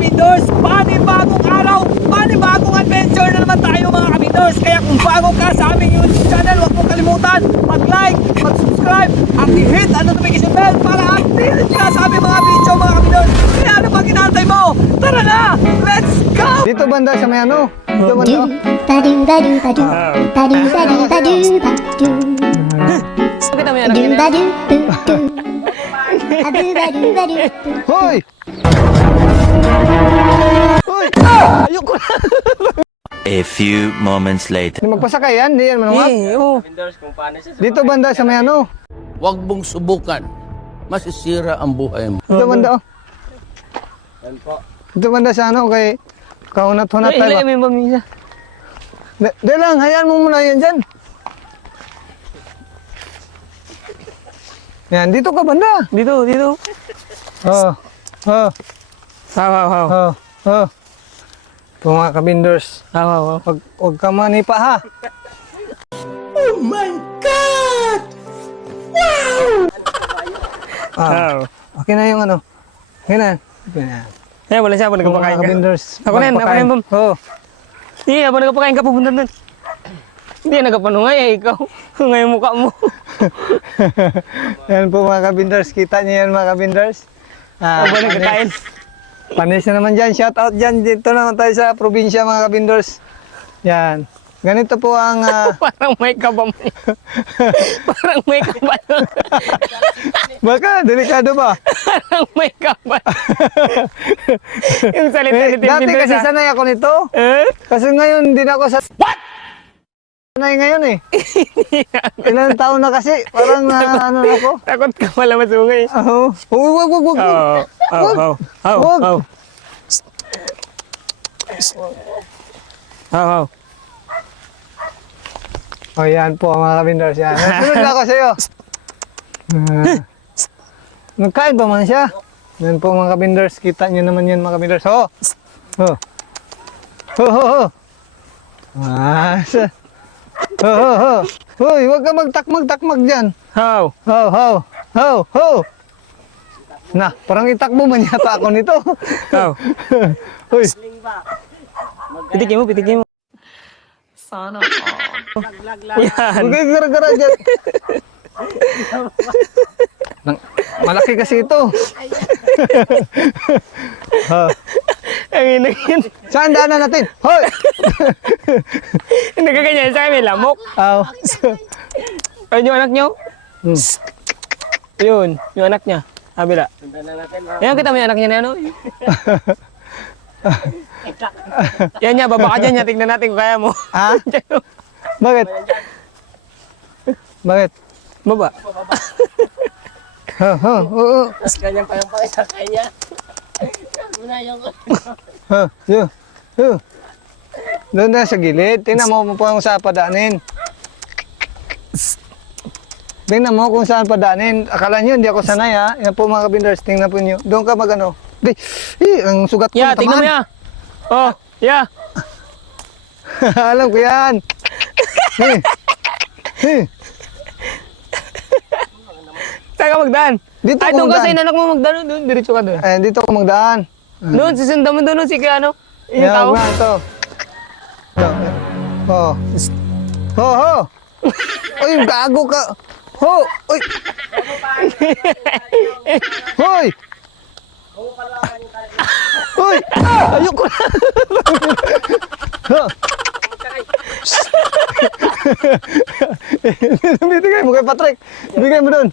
kabindors, panibagong araw, panibagong adventure na naman tayo mga kabindors. Kaya kung bago ka sa aming YouTube channel, huwag mong kalimutan mag-like, mag-subscribe, at i-hit ang notification bell para updated ka sa aming mga video mga kabindors. Kaya ano ba ginantay mo? Tara na! Let's go! Dito banda sa may ano? Dito banda. Kita mo yan ang Hoy! Hoy! Ayoko na. A few moments later. Magpasakay yan, di yan manungap. Dito banda sa may ano? Huwag mong subukan. Masisira ang buhay mo. Dito banda oh. Dito banda sa ano kay kaunat-hunat tayo ba? may mamisa. Di lang, hayaan mo muna yan dyan. Yan, dito ka banda. Dito. Oh, oh, Haw. oh, oh. Ito mga kabinders. Haw. Huwag ka manipa ha. Oh my God! Ah, okay na yung ano. Okay na. Okay na. Eh, wala siya. Wala Mga kapakain ka. kabinders. Ako na yan, magpakain. Bam. Oh. Hindi, habang nagpakain ka, pupunta doon. Hindi, nagpapanungay eh, ikaw. Ngayon mukha mo. Yan po mga kabinders. Kita niyo yan mga kabinders. Habang nagkakain. Panis na naman dyan. Shout out dyan. Dito naman tayo sa probinsya mga kabinders. Yan. Ganito po ang... Parang may kabam. Parang may kabal. Baka, delikado ba? Parang may kabal. Yung salita ni Tim Dati Pindas, kasi ah. sanay ako nito. Eh? Kasi ngayon, hindi na ako sa... What? Sanay ngayon eh. Ilang taon na kasi. Parang ano na ako. Takot ka pala masungay. Oh. Wag. Wag. Haw. Oh, yan po mga kabinders. Yan. Sunod na ako sa'yo. Nagkain pa man siya. Yan po mga kabinders. Kita nyo naman yan mga kabinders. Oh. Oh. Oh. Oh. Hoy, huwag ka magtakmag dyan. Haw. Ho. Na, parang itakbo man yata ako nito. Haw. Hoy. Pitikin mo. Sana all. Yan. Huwag kayo gara-gara dyan. Malaki kasi ito. Ang inagin. Saan daanan natin? Hoy! Nagkaganyan sa kami, lamok. Aw. Ayun yung anak nyo? Yun, yung anak niya. Kabila. Ayan, kita mo yung anak niya na ano? Yan niya, baba ka dyan niya. Tingnan natin kung kaya mo. Ha? Bakit? Bakit? Baba. Oo. Ganyan pa yung pakisakay niya. Yun. Doon na sa gilid. Tingnan mo kung saan padaanin. Tingnan mo kung saan padaanin. Akala nyo, hindi ako sanay ha. Yan po mga kabinders. Tingnan po nyo. Doon ka magano. Ang sugat ko Yeah, tingnan mo tamaan. yan. Oh, yeah. Alam ko yan. Saan ka magdaan? Dito Ay, ako doon ka sa magdaan. inanak mo magdaan. Doon, diretso ka doon. Dito ako magdaan. Doon, susundan mo doon si kaya ano? Yung Yan, tao. na, ito. Oh. Ho. Uy, gago ka. Ho. Uy. Hoy. Hoy. Ayoko na. Bigay mo kay Patrick. Bigay mo doon.